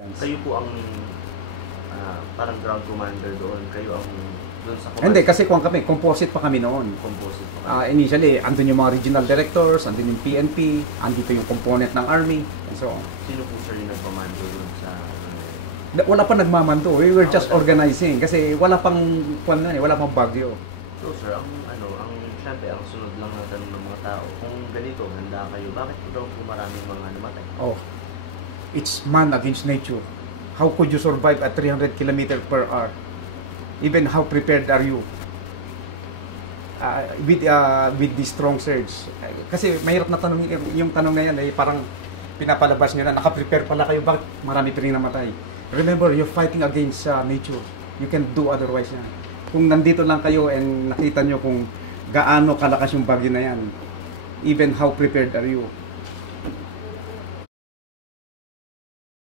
Kayo po ang parang ground commander doon. Kayo ang doon sa command. Hindi, kasi kung kami, composite pa kami noon. Composite pa kami. Initially, andun yung mga regional directors, andun yung PNP, andito yung component ng Army, and so on. Sino po sir yung nagpamando doon sa... Wala pa nagmamanto, we were just organizing kasi wala pang wala pang bagyo. So sir, ang syempre, ang sunod lang na tanong ng mga tao, kung ganito, handa kayo, bakit po daw po maraming mga namatay? Oh, it's man against nature. How could you survive at 300 km per hour? Even how prepared are you with the strong surge? Kasi mahirap na tanong yung tanong na yan, parang pinapalabas nyo na, naka-prepare pala kayo, bakit marami pa rin namatay? Remember, you're fighting against nature. You can do otherwise yan. Kung nandito lang kayo and nakita nyo kung gaano kalakas yung bagyo na yan, even how prepared are you?